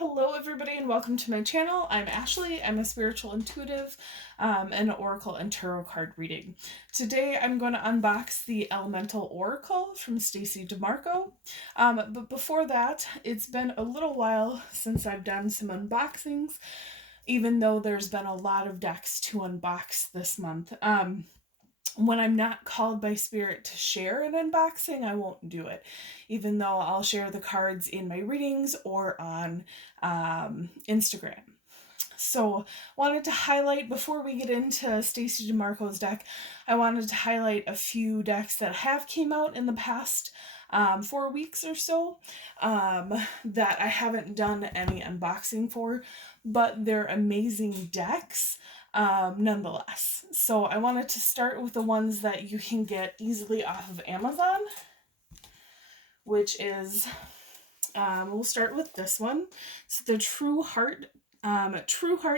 Hello everybody and welcome to my channel. I'm Ashley. I'm a spiritual intuitive and an oracle and tarot card reading. Today I'm going to unbox the Elemental Oracle from Stacy DeMarco. But before that, it's been a little while since I've done some unboxings, even though there's been a lot of decks to unbox this month. When I'm not called by spirit to share an unboxing, I won't do it, even though I'll share the cards in my readings or on Instagram. So wanted to highlight, before we get into Stacy DeMarco's deck, I wanted to highlight a few decks that have came out in the past 4 weeks or so that I haven't done any unboxing for, but they're amazing decks nonetheless. So I wanted to start with the ones that you can get easily off of Amazon, which is, we'll start with this one. It's the True Heart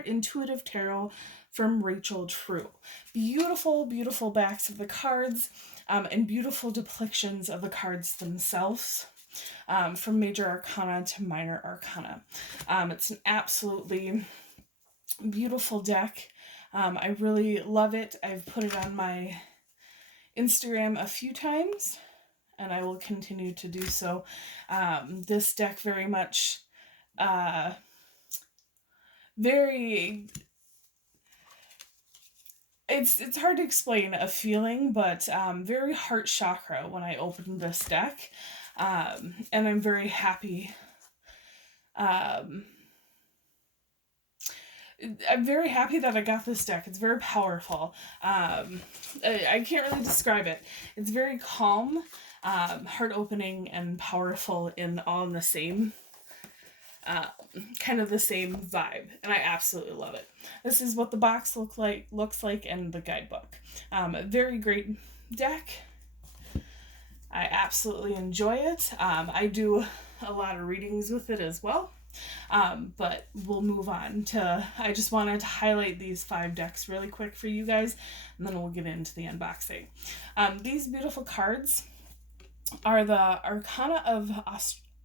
Intuitive Tarot from Rachel True. Beautiful, beautiful backs of the cards and beautiful depictions of the cards themselves. From Major Arcana to Minor Arcana. It's an absolutely beautiful deck. I really love it. I've put it on my Instagram a few times, and I will continue to do so. This deck very much, it's hard to explain a feeling, but very heart chakra when I opened this deck. And I'm very happy. I'm very happy that I got this deck. It's very powerful. I can't really describe it. It's very calm, heart-opening, and powerful all in the same, kind of the same vibe. And I absolutely love it. This is what the box looks like in the guidebook. A very great deck. I absolutely enjoy it. I do a lot of readings with it as well. But we'll move on to, I just wanted to highlight these 5 decks really quick for you guys, and then we'll get into the unboxing. These beautiful cards are the Arcana of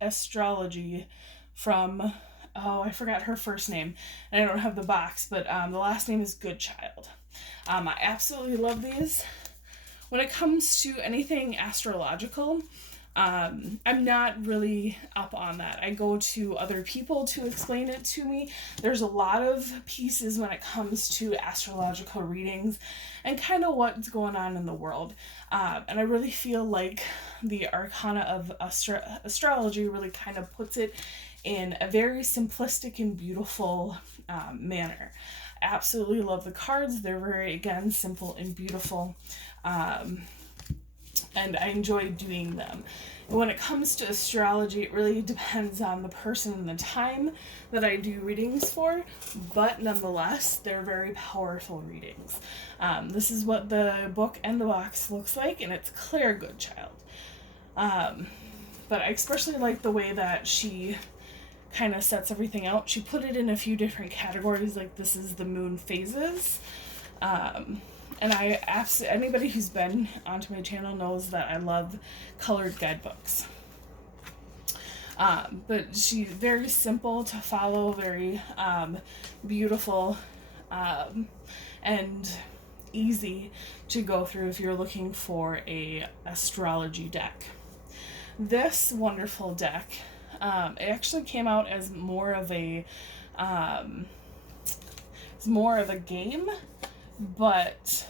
Astrology from, oh, I forgot her first name, and I don't have the box, but the last name is Goodchild. I absolutely love these. When it comes to anything astrological, I'm not really up on that. I go to other people to explain it to me. There's a lot of pieces when it comes to astrological readings and kind of what's going on in the world. And I really feel like the Arcana of Astrology really kind of puts it in a very simplistic and beautiful manner. I absolutely love the cards. They're very, again, simple and beautiful. And I enjoy doing them. When it comes to astrology, it really depends on the person and the time that I do readings for, but nonetheless, they're very powerful readings. This is what the book and the box looks like, and it's Claire Goodchild. But I especially like the way that she kind of sets everything out. She put it in a few different categories, like this is the moon phases. And anybody who's been onto my channel knows that I love colored guidebooks. But she's very simple to follow, very beautiful, and easy to go through if you're looking for a astrology deck. This wonderful deck, it actually came out as more of a game, but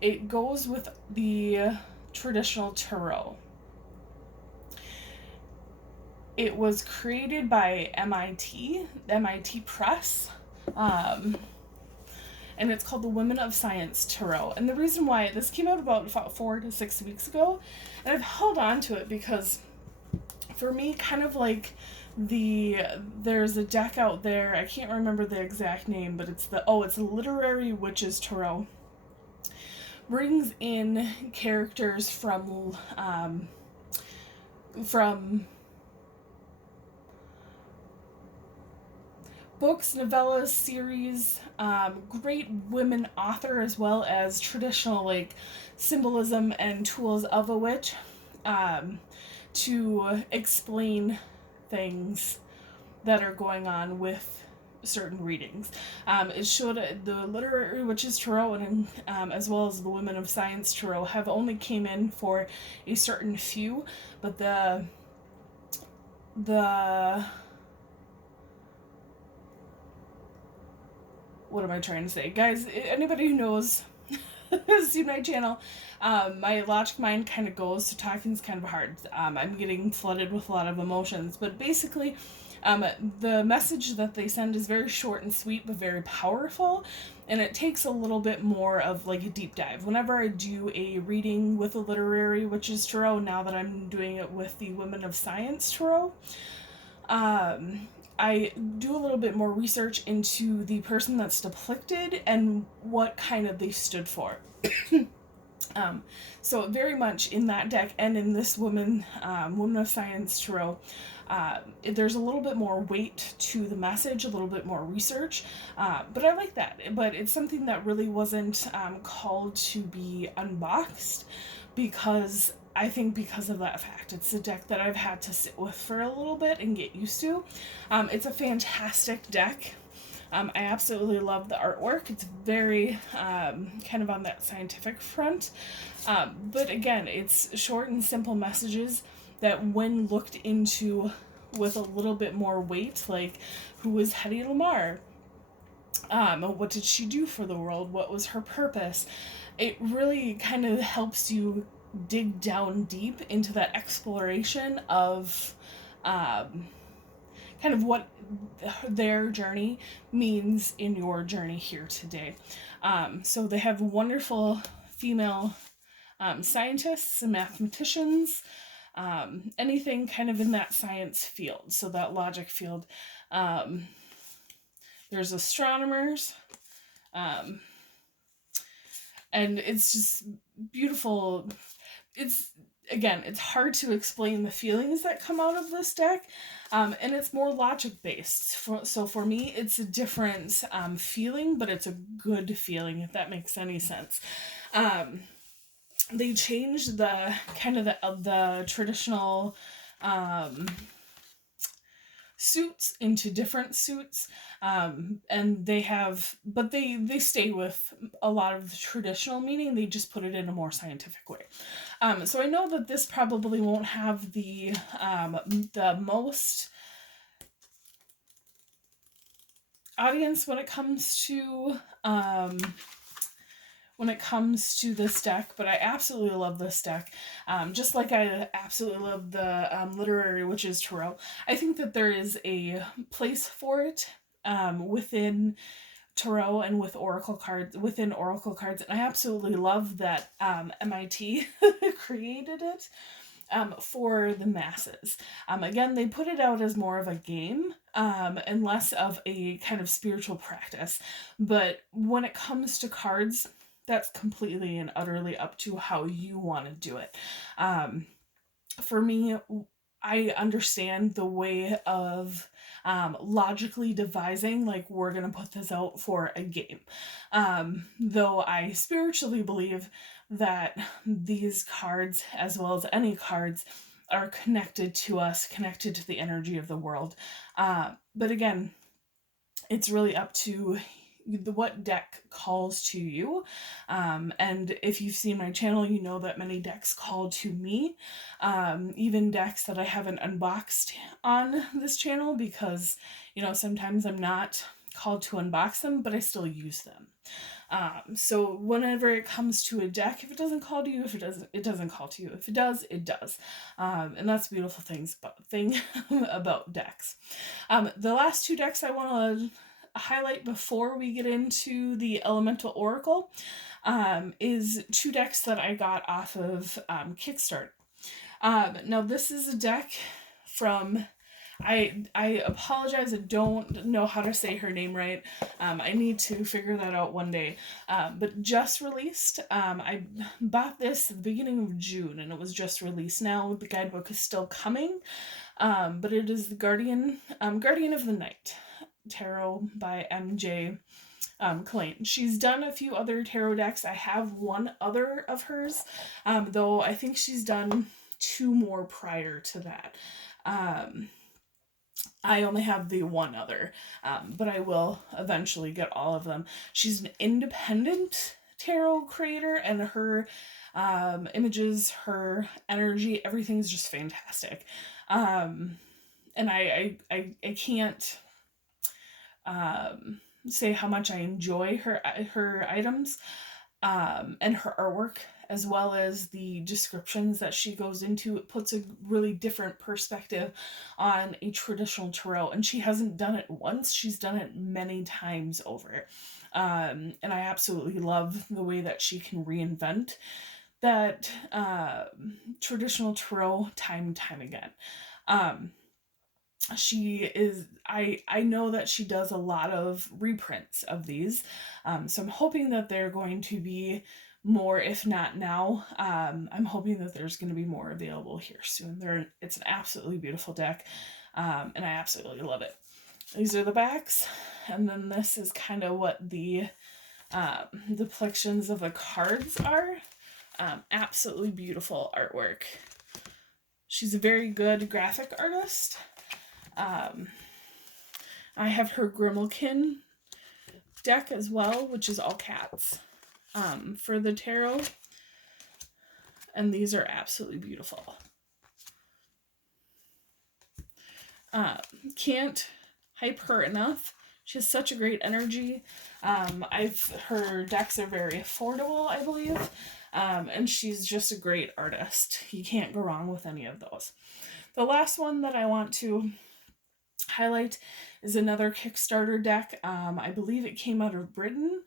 it goes with the traditional tarot. It was created by MIT Press, and it's called the Women of Science Tarot. And the reason why this came out about 4 to 6 weeks ago, and I've held on to it because for me, kind of like there's a deck out there, I can't remember the exact name, but it's a Literary Witches Tarot. Brings in characters from books, novellas, series, great women author, as well as traditional like symbolism and tools of a witch, to explain things that are going on with certain readings. It showed the Literary Witches Tarot and as well as the Women of Science Tarot have only came in for a certain few, but the what am I trying to say? Guys, anybody who knows see my channel, my logic mind kind of goes, so talking's kind of hard. I'm getting flooded with a lot of emotions, but basically, the message that they send is very short and sweet, but very powerful, and it takes a little bit more of like a deep dive. Whenever I do a reading with a Literary Witches Tarot, now that I'm doing it with the Women of Science Tarot, I do a little bit more research into the person that's depicted and what kind of they stood for. So very much in that deck and in this Women of Science Tarot, there's a little bit more weight to the message, a little bit more research, but I like that. But it's something that really wasn't called to be unboxed, because I think because of that fact. It's a deck that I've had to sit with for a little bit and get used to. It's a fantastic deck. I absolutely love the artwork. It's very kind of on that scientific front. But again, it's short and simple messages that when looked into with a little bit more weight, like who was Hedy Lamarr? What did she do for the world? What was her purpose? It really kind of helps you dig down deep into that exploration of kind of what their journey means in your journey here today. So they have wonderful female scientists and mathematicians, anything kind of in that science field, so that logic field. There's astronomers, and it's just beautiful. It's hard to explain the feelings that come out of this deck, and it's more logic based. So for me, it's a different feeling, but it's a good feeling, if that makes any sense. They changed the kind of the traditional suits into different suits, and they stay with a lot of the traditional meaning. They just put it in a more scientific way. So I know that this probably won't have the most audience when it comes to this deck, but I absolutely love this deck. Just like I absolutely love the Literary Witches Tarot. I think that there is a place for it within tarot and within oracle cards, and I absolutely love that MIT created it for the masses. Again, they put it out as more of a game and less of a kind of spiritual practice, but when it comes to cards, that's completely and utterly up to how you want to do it. For me, I understand the way of logically devising, like, we're going to put this out for a game. Though I spiritually believe that these cards, as well as any cards, are connected to us, connected to the energy of the world. But again, it's really up to what deck calls to you, and if you've seen my channel, you know that many decks call to me, even decks that I haven't unboxed on this channel, because sometimes I'm not called to unbox them, but I still use them. So whenever it comes to a deck, if it doesn't call to you, if it doesn't, it doesn't call to you. If it does, it does. And that's the beautiful thing about decks. The last two decks I want to highlight before we get into the Elemental Oracle is two decks that I got off of Kickstarter. Now this is a deck from, I apologize, I don't know how to say her name right. I need to figure that out one day. But just released. I bought this at the beginning of June, and it was just released now. The guidebook is still coming, but it is the Guardian of the Night Tarot by MJ Klein. She's done a few other tarot decks. I have one other of hers, though I think she's done two more prior to that. I only have the one other, but I will eventually get all of them. She's an independent tarot creator, and her images, her energy, everything's just fantastic. And I can't say how much I enjoy her items and her artwork, as well as the descriptions that she goes into. It puts a really different perspective on a traditional tarot, and she hasn't done it once, she's done it many times over. And I absolutely love the way that she can reinvent that traditional tarot time and time again. She is, I know that she does a lot of reprints of these, so I'm hoping that they're going to be more, if not now. I'm hoping that there's going to be more available here soon. It's an absolutely beautiful deck, and I absolutely love it. These are the backs, and then this is kind of what the depictions of the cards are. Absolutely beautiful artwork. She's a very good graphic artist. I have her Grimalkin deck as well, which is all cats, for the tarot. And these are absolutely beautiful. Can't hype her enough. She has such a great energy. Her decks are very affordable, I believe. And she's just a great artist. You can't go wrong with any of those. The last one that I want to highlight is another Kickstarter deck. I believe it came out of Britain.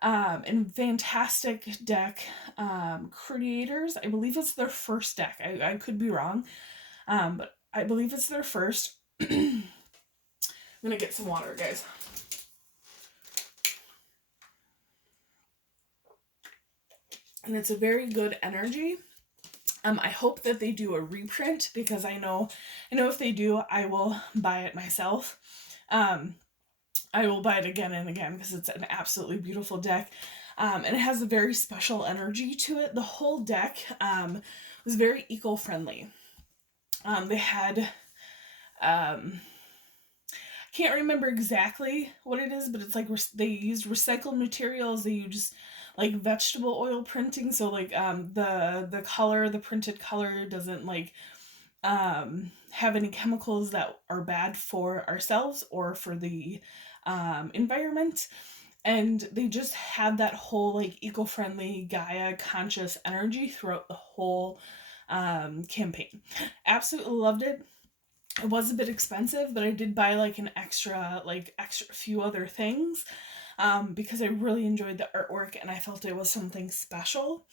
And fantastic deck creators. I believe it's their first deck. I could be wrong, but I believe it's their first. I'm gonna get some water, guys. And it's a very good energy. I hope that they do a reprint, because I know if they do, I will buy it myself. I will buy it again and again because it's an absolutely beautiful deck. And it has a very special energy to it. The whole deck was very eco-friendly. They had, can't remember exactly what it is, but it's like they used recycled materials. They used like vegetable oil printing, so like the printed color doesn't like have any chemicals that are bad for ourselves or for the environment. And they just had that whole like eco-friendly Gaia conscious energy throughout the whole campaign. Absolutely loved it. It was a bit expensive, but I did buy like an extra few other things because I really enjoyed the artwork and I felt it was something special.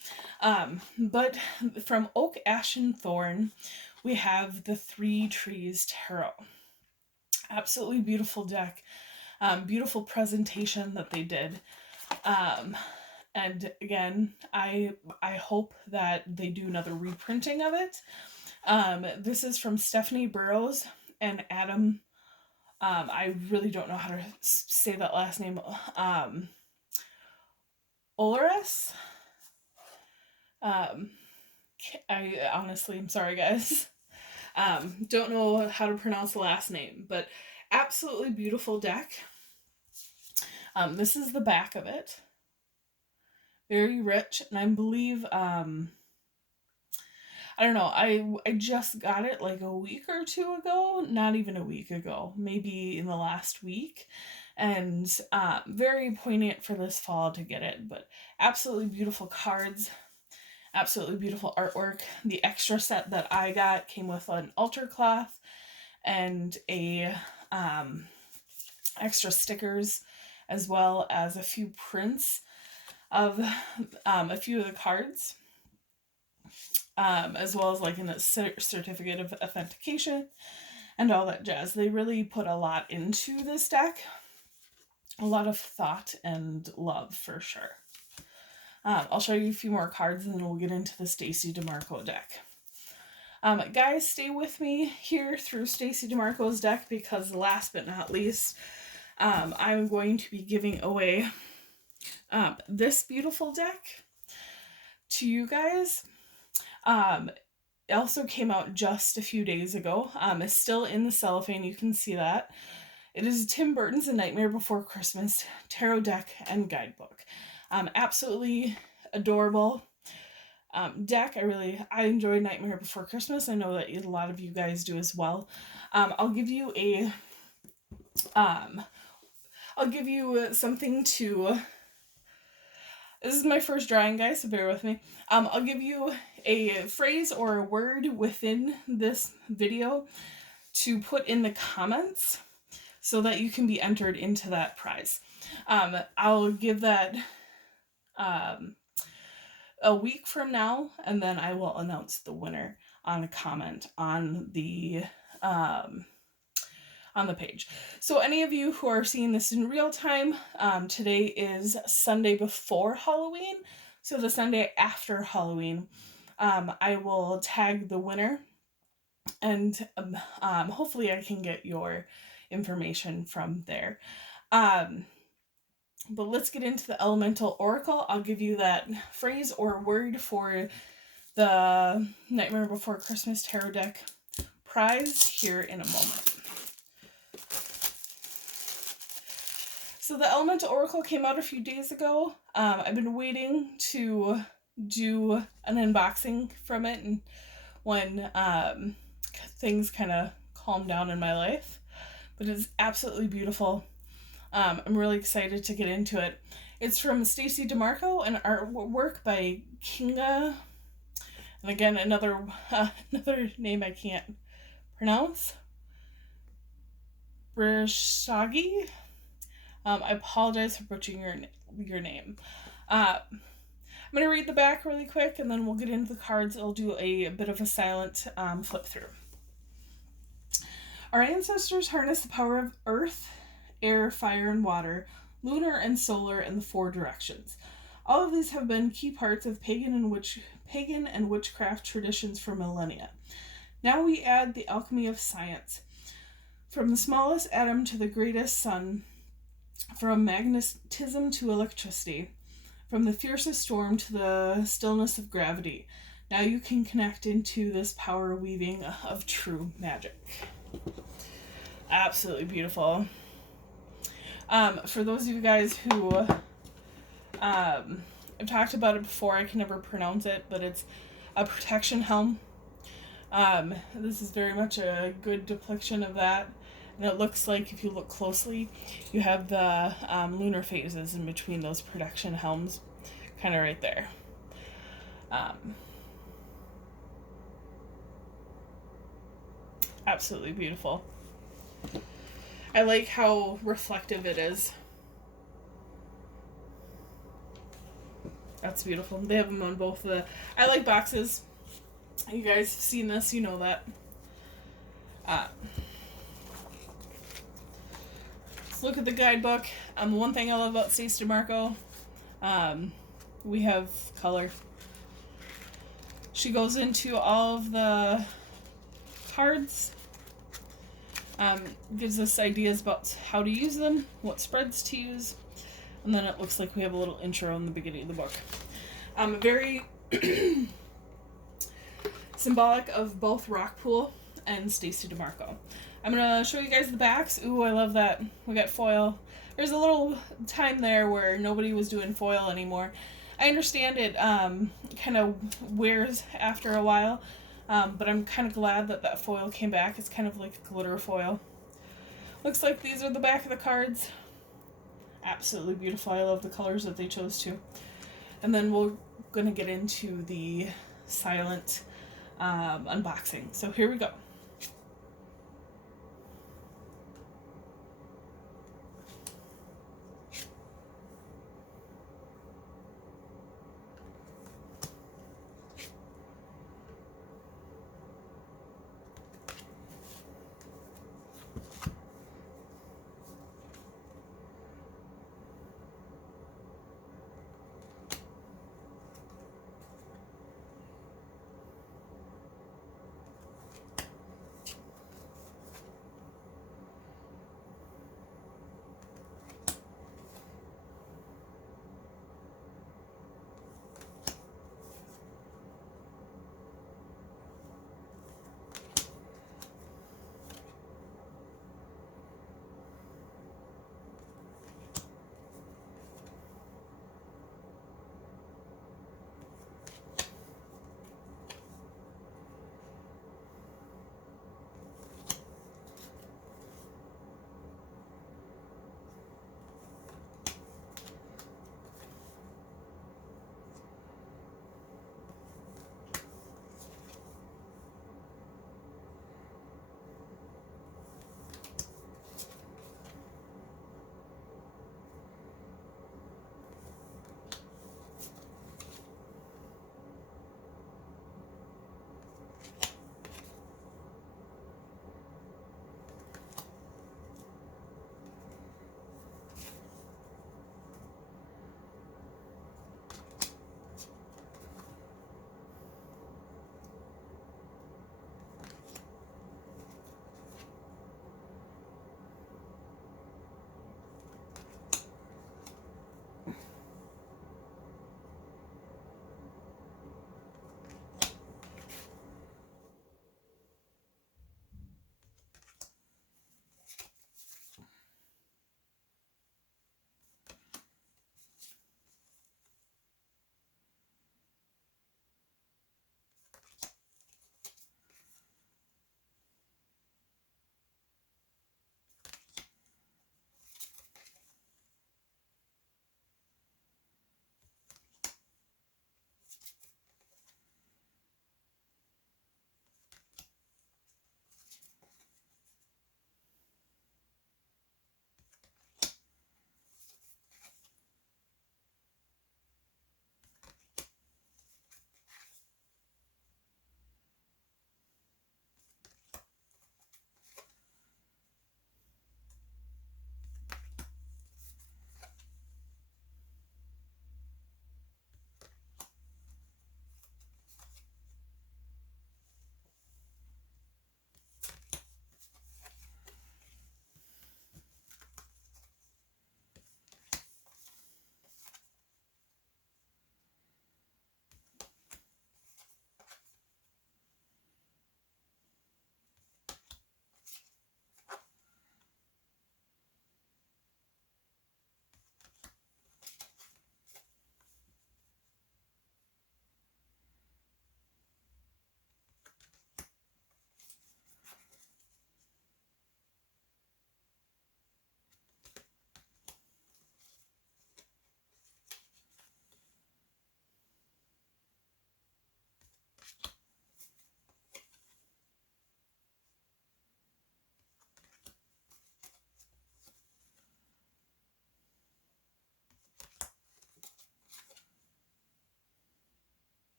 But from Oak, Ash, and Thorn, we have the Three Trees Tarot. Absolutely beautiful deck. Beautiful presentation that they did. And again, I hope that they do another reprinting of it. This is from Stephanie Burrows and Adam. I really don't know how to say that last name. Olares. I honestly, I'm sorry, guys. Don't know how to pronounce the last name, but absolutely beautiful deck. This is the back of it. Very rich, and I believe, I don't know, I just got it like a week or two ago, not even a week ago, maybe in the last week, and very poignant for this fall to get it, but absolutely beautiful cards, absolutely beautiful artwork. The extra set that I got came with an altar cloth and a extra stickers, as well as a few prints of a few of the cards, as well as like a certificate of authentication and all that jazz. They really put a lot into this deck, a lot of thought and love for sure. I'll show you a few more cards and then we'll get into the Stacy DeMarco deck. Guys, stay with me here through Stacy DeMarco's deck, because last but not least, I'm going to be giving away this beautiful deck to you guys. It also came out just a few days ago. It's still in the cellophane, you can see that. It is Tim Burton's A Nightmare Before Christmas tarot deck and guidebook. Absolutely adorable deck. I enjoy Nightmare Before Christmas. I know that a lot of you guys do as well. I'll give you something to. This is my first drawing, guys, so bear with me. I'll give you a phrase or a word within this video to put in the comments so that you can be entered into that prize. I'll give that a week from now, and then I will announce the winner on a comment on the page. So any of you who are seeing this in real time, today is Sunday before Halloween, so the Sunday after Halloween, I will tag the winner, and hopefully I can get your information from there. But let's get into the Elemental Oracle. I'll give you that phrase or word for the Nightmare Before Christmas tarot deck prize here in a moment. So the Elemental Oracle came out a few days ago. I've been waiting to do an unboxing from it, and when things kind of calm down in my life. But it's absolutely beautiful. I'm really excited to get into it. It's from Stacy DeMarco, and artwork by Kinga. And again, another name I can't pronounce. Brishagi. I apologize for butchering your name. I'm going to read the back really quick, and then we'll get into the cards. I'll do a bit of a silent flip through. Our ancestors harnessed the power of earth, air, fire, and water, lunar and solar, and the four directions. All of these have been key parts of pagan and witchcraft traditions for millennia. Now we add the alchemy of science. From the smallest atom to the greatest sun, from magnetism to electricity, from the fiercest storm to the stillness of gravity. Now you can connect into this power weaving of true magic. Absolutely beautiful. For those of you guys who I've talked about it before, I can never pronounce it, but it's a protection helm. This is very much a good depiction of that. And it looks like, if you look closely, you have the lunar phases in between those protection helms, kind of right there. Absolutely beautiful. I like how reflective it is. That's beautiful. They have them on both the... I like boxes. You guys have seen this, you know that. Let's look at the guidebook. One thing I love about Stacy DeMarco, we have color. She goes into all of the cards, gives us ideas about how to use them, what spreads to use, and then it looks like we have a little intro in the beginning of the book. Very symbolic of both Rockpool and Stacy DeMarco. I'm going to show you guys the backs. Ooh, I love that. We got foil. There's a little time there where nobody was doing foil anymore. I understand it kind of wears after a while, but I'm kind of glad that that foil came back. It's kind of like glitter foil. Looks like these are the back of the cards. Absolutely beautiful. I love the colors that they chose to. And then we're going to get into the silent unboxing. So here we go.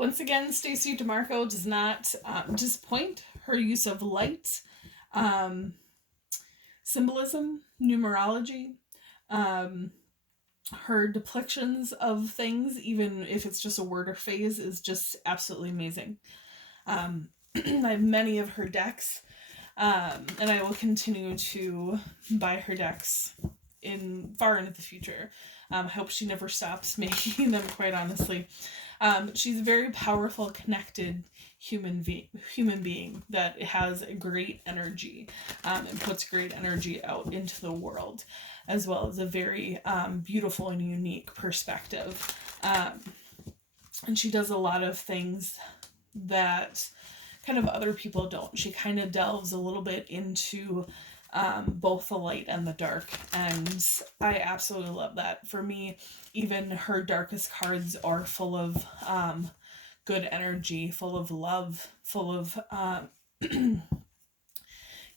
Once again, Stacy DeMarco does not disappoint. Her use of light, symbolism, numerology, her depictions of things, even if it's just a word or phrase, is just absolutely amazing. I have many of her decks, and I will continue to buy her decks far into the future. I hope she never stops making them, quite honestly. She's a very powerful, connected human being that has a great energy, and puts great energy out into the world, as well as a very beautiful and unique perspective. And she does a lot of things that kind of other people don't. She kind of delves a little bit into both the light and the dark, and I absolutely love that. For me, even her darkest cards are full of good energy, full of love, full of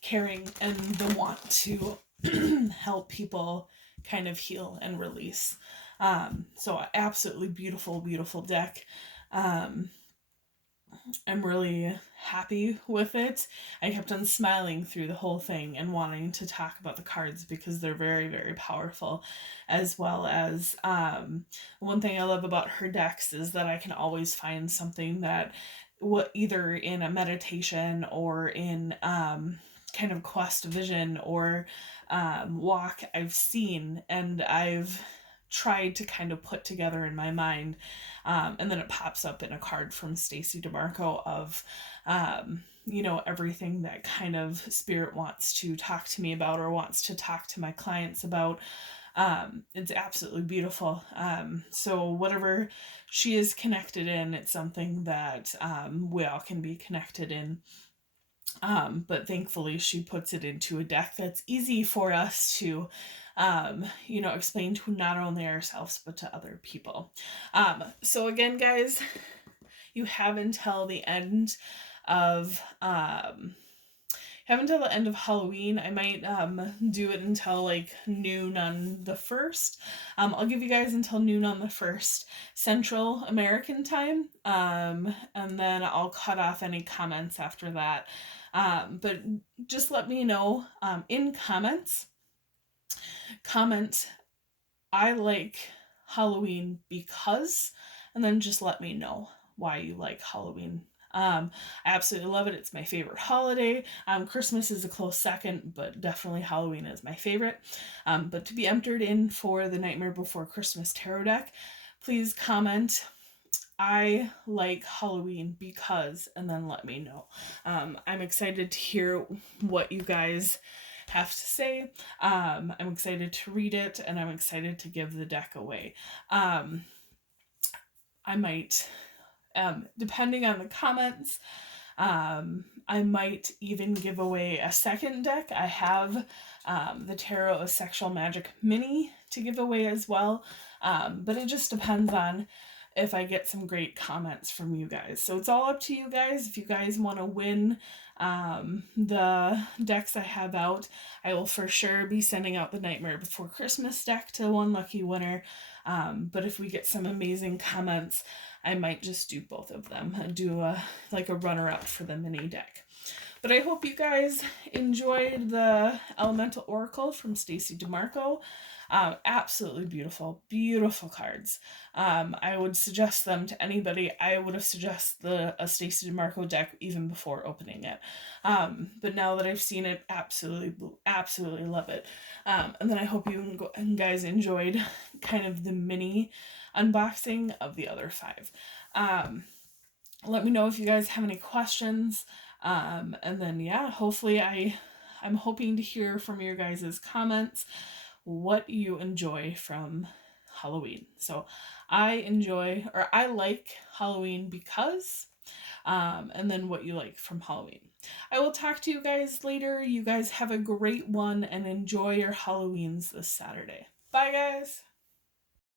caring, and the want to help people kind of heal and release. So absolutely beautiful, beautiful deck. I'm really happy with it. I kept on smiling through the whole thing and wanting to talk about the cards because they're very, very powerful, as well as one thing I love about her decks is that I can always find something that either in a meditation or in kind of quest vision or walk I've seen, and I've tried to kind of put together in my mind, and then it pops up in a card from Stacy DeMarco of everything that kind of spirit wants to talk to me about or wants to talk to my clients about. It's absolutely beautiful. So whatever she is connected in, it's something that we all can be connected in. But thankfully she puts it into a deck that's easy for us to explain to not only ourselves but to other people. So again, guys, you have until the end of Halloween. I might do it until like noon on the 1st. I'll give you guys until noon on the 1st Central American time, and then I'll cut off any comments after that. But just let me know in comments. Comment, I like Halloween because, and then just let me know why you like Halloween. I absolutely love it. It's my favorite holiday. Christmas is a close second, but definitely Halloween is my favorite. But to be entered in for the Nightmare Before Christmas tarot deck, please comment, I like Halloween because, and then let me know. I'm excited to hear what you guys have to say. I'm excited to read it, and I'm excited to give the deck away. I might, depending on the comments, I might even give away a second deck. I have the Tarot of Sexual Magic Mini to give away as well, but it just depends on if I get some great comments from you guys. So it's all up to you guys. If you guys want to win the decks I have out, I will for sure be sending out the Nightmare Before Christmas deck to one lucky winner. But if we get some amazing comments, I might just do both of them and do a runner-up for the mini deck. But I hope you guys enjoyed the Elemental Oracle from Stacy DeMarco. Absolutely beautiful, beautiful cards. I would suggest them to anybody. I would have suggested a Stacy DeMarco deck even before opening it. But now that I've seen it, absolutely love it. And then I hope you guys enjoyed kind of the mini unboxing of the other 5. Let me know if you guys have any questions. And then, yeah, hopefully I'm hoping to hear from your guys' comments what you enjoy from Halloween. So I like Halloween because, and then what you like from Halloween. I will talk to you guys later. You guys have a great one and enjoy your Halloweens this Saturday. Bye, guys.